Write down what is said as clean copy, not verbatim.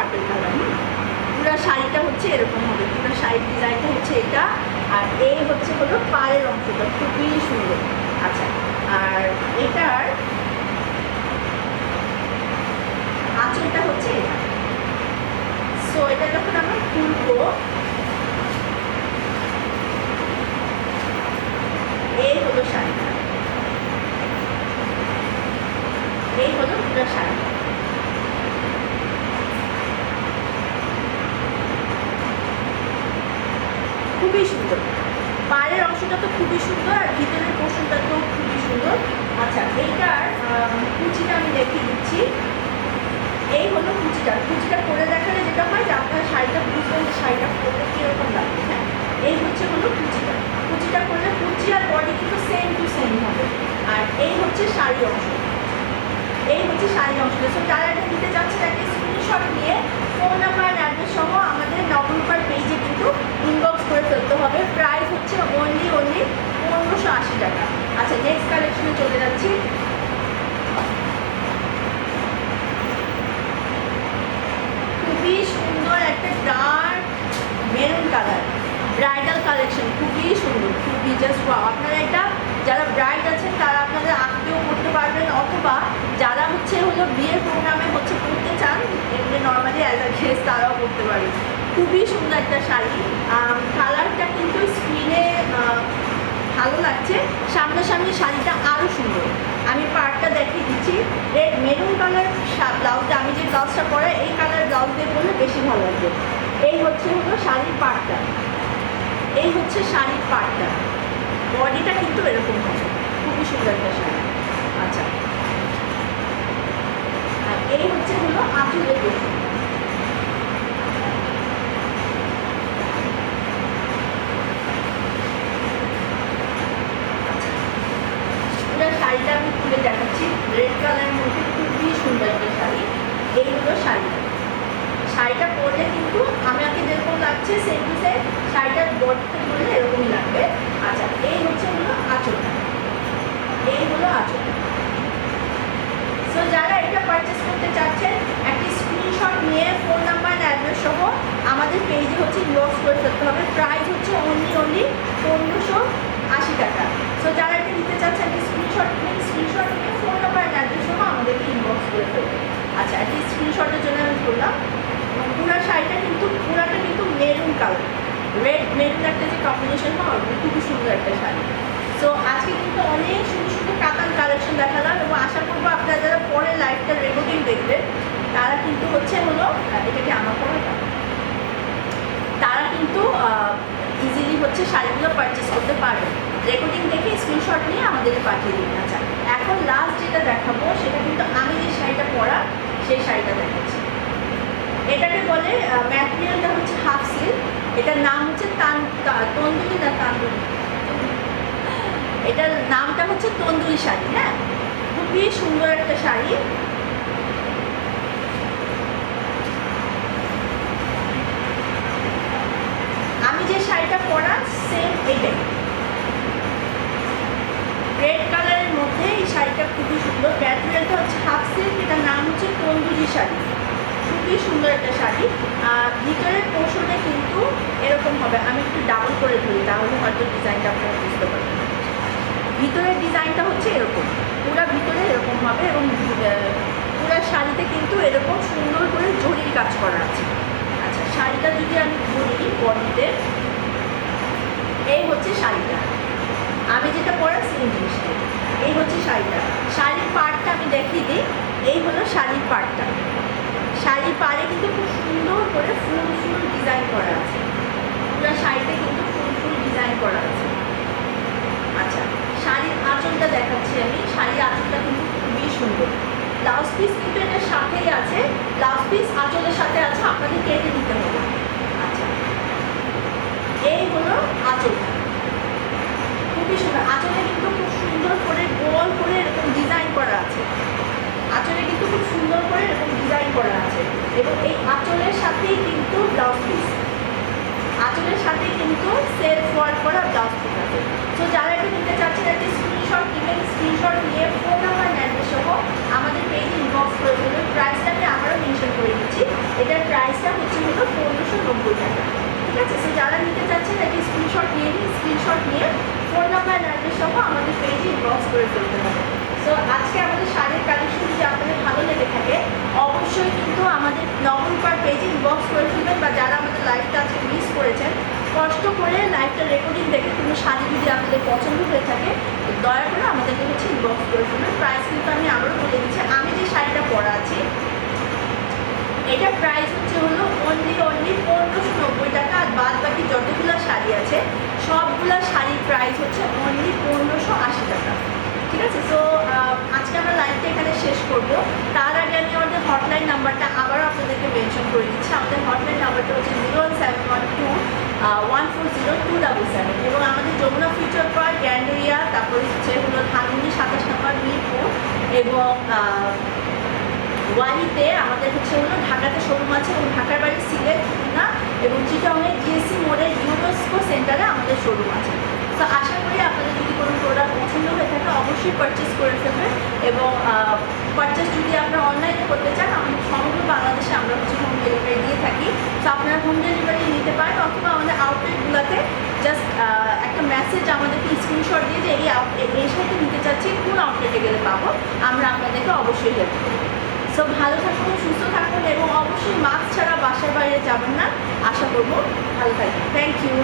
Purple colour. পুরো শাড়িটা হচ্ছে এরকম হবে, পুরো শাড়ির ডিজাইনটা হচ্ছে এটা। আর এই হচ্ছে হলো পাড়ের অংশটা, খুবই সুন্দর। আচ্ছা, আর এটার আঁচলটা হচ্ছে এটা। সো এটা যখন আমরা খুলবো, এই হলো শাড়িটা, এই হলো পুরো শাড়ি। খুবই সুন্দর, পাড়ের অংশটা তো খুবই সুন্দর, আর ভিতরের পোর্শনটা তো খুবই সুন্দর। আচ্ছা, এইটার কুচিটা আমি দেখিয়ে দিচ্ছি। এই হলো কুচিটা। কুচিটা পরে দেখালে যেটা হয় যে আপনার শাড়িটা বুঝবেন যে শাড়িটা পরলে কীরকম লাগবে। হ্যাঁ, এই হচ্ছে হলো কুচিটা। কুচিটা করলে কুচি আর বডি কিন্তু সেম টু সেম হবে। আর এই হচ্ছে শাড়ি অংশ, এই হচ্ছে শাড়ি অংশ। সো যারা এটা নিতে চাচ্ছেন একটা স্ক্রিনশট নিয়ে ফোন নাম্বার আর অ্যাড্রেস সহ আমাদের নবরূপার পেজে কিন্তু ইনবক্স করে ফেলতে হবে। প্রাইস হচ্ছে অনলি 1580 টাকা। আচ্ছা, নেক্সট কালেকশনে চলে যাচ্ছি। খুবই সুন্দর একটা dark maroon colour, bridal collection, খুবই সুন্দর, খুবই জাস্ট ওয়াও। আপনারা এটা যারা ব্রাইড আছেন তারা আপনাদের আঁকতেও করতে পারবেন, অথবা যারা হচ্ছে হলো বিয়ের প্রোগ্রামে হচ্ছে পরতে চান এমনি নর্মালি অ্যাজ আ ড্রেস তারাও পরতে পারেন। খুবই সুন্দর একটা শাড়ি। কালারটা কিন্তু স্ক্রিনে ভালো লাগছে, সামনাসামনি শাড়িটা আরও সুন্দর। আমি পার্টটা দেখিয়ে দিচ্ছি। রেড মেরুন কালার ব্লাউজটা, আমি যে ব্লাউজটা পরে এই কালার ব্লাউজ দিয়ে পরলে বেশি ভালো লাগবে। এই হচ্ছে হলো শাড়ির পার্টটা, এই হচ্ছে শাড়ির পার্টটা। বডিটা কিন্তু এরকম হবে, খুবই সুন্দর একটা শাড়ি। আচ্ছা, আর এই হচ্ছে হলো আঁচলের পোর্শন। শাড়িটা আমি খুলে দেখাচ্ছি। রেড কালারের মধ্যে খুবই সুন্দর একটা শাড়ি। এই হলো শাড়িটা। শাড়িটা পরলে কিন্তু আমাকে যেরকম লাগছে সেম টু সেম শাড়িটার বডিতে পরলে এরকমই লাগবে। আচ্ছা, এই হচ্ছে হলো আঁচলটা, এই হলো আঁচলটা। সো যারা এটা পারচেস করতে চাচ্ছেন একটা স্ক্রিনশট নিয়ে ফোন নাম্বার অ্যাড্রেস সহ আমাদের পেজে হচ্ছে ইনবক্স করে ফেলতে হবে। প্রাইস হচ্ছে অনলি 1580 টাকা। সো যারা এটা নিতে চাচ্ছেন একটা স্ক্রিনশট নিয়ে ফোন নাম্বার অ্যাড্রেস সহ আমাদেরকে ইনবক্স করে ফেলবে। আচ্ছা, একটা স্ক্রিনশটের জন্য আমি করলাম। পুরো শাড়িটা কিন্তু পুরাটা কিন্তু মেরুন কালার, রেড মেরুন একটা যে কম্বিনেশন হয় খুবই সুন্দর একটা শাড়ি। সো আজকে কিন্তু অনেক সুন্দর সুন্দর কাতান কালেকশন দেখালাম, এবং আশা করবো আপনারা যারা পরে লাইভটা রেকর্ডিং দেখবেন তারা কিন্তু হচ্ছে হলো এটাকে আমার পরে তারা কিন্তু ইজিলি হচ্ছে শাড়িগুলো পারচেস করতে পারবেন। রেকর্ডিং দেখে স্ক্রিনশট নিয়ে আমাদেরকে পাঠিয়ে দিন। আচ্ছা, এখন লাস্ট যেটা দেখাবো সেটা কিন্তু আমি যে শাড়িটা পরা সেই শাড়িটা দেখাচ্ছি। এটাকে বলে ম্যাটেরিয়ালটা হচ্ছে হাফ সিল্ক। এটার নাম হচ্ছে তন্দুরি না তান্দুরি, এটার নামটা হচ্ছে তন্দুরি শাড়ি। হ্যাঁ, খুবই সুন্দর একটা শাড়ি। আমি যে শাড়িটা পরা সেম এটাই, রেড কালারের মধ্যে এই শাড়িটা খুবই সুন্দর। ম্যাটেরিয়ালটা হচ্ছে হাফ সিল্ক, এটার নাম হচ্ছে তন্দুরি শাড়ি। খুবই সুন্দর একটা শাড়ি। ভিতরের পোর্শনে কিন্তু এরকম হবে, আমি একটু ডাউন করে ধরি তাহলে হয়তো ডিজাইনটা আপনারা বুঝতে পারবেন। ভিতরের ডিজাইনটা হচ্ছে এরকম, পুরো ভিতরে এরকম হবে, এবং পুরো শাড়িতে কিন্তু এরকম সুন্দর করে জরির কাজ করা আছে। আচ্ছা, শাড়িটা যদি আমি ধরি বডিতে, এই হচ্ছে শাড়িটা, আমি যেটা পরা সেম জিনিসটা, এই হচ্ছে শাড়িটা। শাড়ির পাড়টা আমি দেখিয়ে দিই, এই হলো শাড়ির পাড়টা। শাড়ির পাড়ে কিন্তু খুব সুন্দর করে ফুল ফুল ডিজাইন করা আছে, পুরো শাড়িতে কিন্তু ফুল ফুল ডিজাইন করা আছে। আচ্ছা, শাড়ির আঁচলটা দেখাচ্ছি আমি। শাড়ির আঁচলটা কিন্তু খুবই সুন্দর। ব্লাউজ পিস কিন্তু এটার সাথেই আছে, ব্লাউজ পিস আঁচলের সাথে আছে, আপনাদের কেটে দিতে হবে। আচ্ছা, এই হলো আঁচলটা, খুবই সুন্দর। আঁচলে কিন্তু খুব সুন্দর করে গোল করে এরকম ডিজাইন করা আছে, আঁচলে কিন্তু খুব সুন্দর করে এরকম ডিজাইন করা আছে, এবং এই আঁচলের সাথেই কিন্তু ব্লাউজ পিস, আঁচলের সাথে কিন্তু সেলফ ওয়ার্ক করা ব্লাউজ পিস আছে। তো যারা এটা নিতে চাচ্ছেন একটা স্ক্রিনশট নেবেন, স্ক্রিনশট নিয়ে ফোন নাম্বার অ্যাড্রেস সহ আমাদের পেজে ইনবক্স করে দেবেন। প্রাইসটা আমি আবারও মেনশন করে দিচ্ছি। এটার যারা নিতে চাচ্ছেন এটা স্ক্রিনশট নিয়ে নিন, স্ক্রিনশট নিয়ে ফোন নাম্বার অ্যাড্রেস সহ আমাদের পেজে ইনবক্স করে ফেলতে হবে। সো আজকে আমাদের শাড়ির কালেকশন যদি আপনাদের ভালো লেগে থাকে অবশ্যই কিন্তু আমাদের নবরূপার পেজে ইনবক্স করে ফেলবেন, বা যারা আমাদের লাইভটা আজকে মিস করেছেন কষ্ট করে লাইভটা রেকর্ডিং দেখে কোনো শাড়ি যদি আপনাদের পছন্দ হয়ে থাকে দয়া করে আমাদেরকে হচ্ছে ইনবক্স করে ফেলবেন। প্রাইস কিন্তু আমি আবারও বলে দিচ্ছি, আমি যে শাড়িটা পরা আছি এটার প্রাইস হচ্ছে হলো অনলি 1590 টাকা, আর বাদ বাকি যতগুলো শাড়ি আছে সবগুলা শাড়ির প্রাইস হচ্ছে অনলি 1580 টাকা। ঠিক আছে, তো আজকে আমরা লাইভটা এখানে শেষ করব। তার আগে আমি আমাদের হটলাইন নাম্বারটা আবারও আপনাদেরকে মেনশন করে দিচ্ছি। আমাদের হটলাইন নাম্বারটা হচ্ছে 01712140277, এবং আমাদের Jamuna Future Park, grand area, তারপরে হচ্ছে হলো ধানমন্ডি 27 নম্বর মিরপুর, এবং ওয়ারিতে আমাদের হচ্ছে হলো ঢাকাতে শোরুম আছে, এবং ঢাকার বাড়ি সিলেট, খুলনা এবং চিটাগংয়ে জিএসসি মোড়ের ইউনেস্কো সেন্টারে আমাদের শোরুম আছে। তো আশা করি আপনাদের যদি কোনো প্রোডাক্ট পছন্দ হয়ে থাকে অবশ্যই পারচেস করে ফেলবেন, এবং পারচেস যদি আপনারা অনলাইনে করতে চান আমাদের সমগ্র বাংলাদেশে আমরা হচ্ছে হোম ডেলিভারি দিয়ে থাকি। তো আপনারা হোম ডেলিভারি নিতে পারেন, অথবা আমাদের আউটলেটগুলোতে জাস্ট একটা মেসেজ আমাদেরকে স্ক্রিনশট দিয়ে যে এই সাইটে নিতে চাচ্ছি, কোন আউটলেটে গেলে পাবো, আমরা আপনাদেরকে অবশ্যই হেল্প করবো। সো ভালো থাকুন, সুস্থ থাকুন, এবং অবশ্যই মাস্ক ছাড়া বাসার বাইরে যাবেন না। আশা করবো ভালো থাকবেন। Thank you.